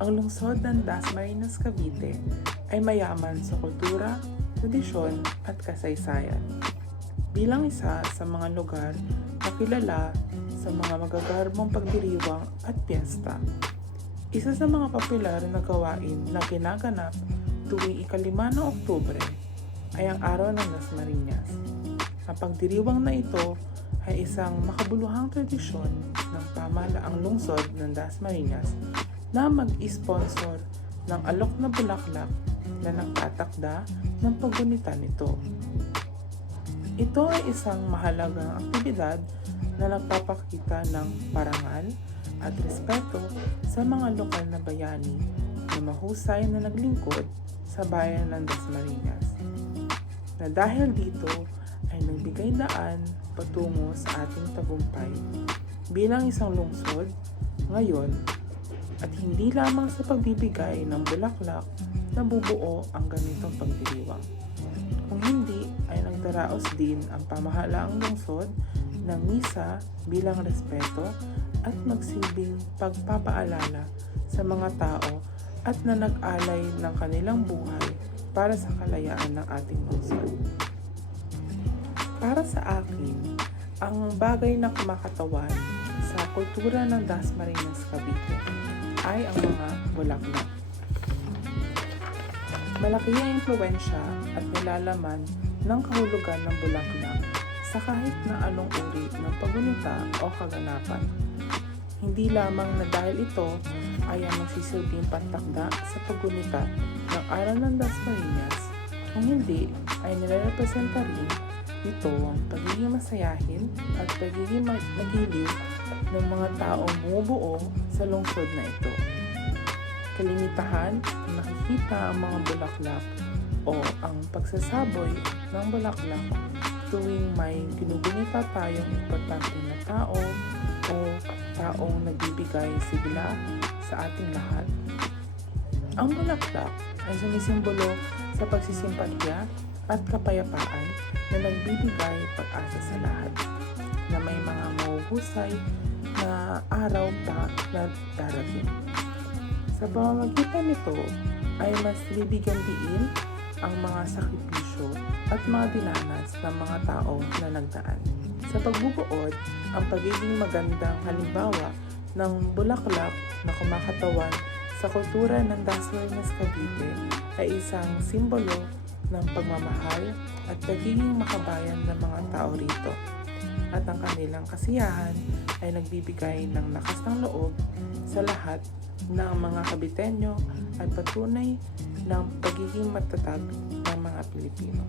Ang lungsod ng Dasmariñas, Cavite ay mayaman sa kultura, tradisyon at kasaysayan. Bilang isa sa mga lugar na kilala sa mga magagarbong pagdiriwang at piyesta. Isa sa mga popular na gawain na ginaganap tuwing ika-5 ng Oktubre ay ang Araw ng Dasmariñas. Ang pagdiriwang na ito ay isang makabuluhang tradisyon ng pamahalaang lungsod ng Dasmariñas na mag-sponsor ng alok na bulaklak na nagtatakda ng paggunita nito. Ito ay isang mahalagang aktibidad na nagpapakita ng parangal at respeto sa mga lokal na bayani na mahusay na naglingkod sa bayan ng Dasmariñas. Na dahil dito ay nagbigay daan patungo sa ating tagumpay bilang isang lungsod ngayon at hindi lamang sa pagbibigay ng bulaklak na bubuo ang ganitong pagdiriwang. Kung hindi ay nagdaraos din ang pamahalaang lungsod ng misa bilang respeto at magsilbing pagpapaalala sa mga tao at na nag-alay ng kanilang buhay para sa kalayaan ng ating lungsod. Para sa akin, ang bagay na kumakatawan sa kultura ng Dasmariñas, Cavite ay ang mga bulaklak. Malaki ang impluwensya at nilalaman ng kahulugan ng bulaklak sa kahit na anong uri ng paggunita o kaganapan. Hindi lamang na dahil ito ay ang magsisilbing pantakda sa paggunita ng Araw ng Dasmariñas, kung hindi ay nirerepresenta rin ito ang pagiging masayahin at pagiging magiliw ng mga taong bumubuo sa lungsod na ito. Kalimitahan, nakikita ang mga bulaklak o ang pagsasaboy ng bulaklak tuwing may ginugunita tayong importante na tao o taong nagbibigay sigla sa ating lahat. Ang bulaklak ay sumisimbolo sa pagsisimpatya at kapayapaan na nagbibigay pag-asa sa lahat na may mga mahuhusay na araw pa na darating. Sa pamamagitan nito ay mas bibigyan diin ang mga sakripisyo at mga dinanas ng mga tao na nagdaan. Sa pagbubuod, ang pagiging magandang halimbawa ng bulaklak na kumakatawan sa kultura ng Dasmariñas, Cavite ay isang simbolo ng pagmamahal at pagiging makabayan ng mga tao rito. At ang kanilang kasiyahan ay nagbibigay ng lakas ng loob sa lahat ng mga Caviteño at patunay ng pagiging matatag ng mga Pilipino.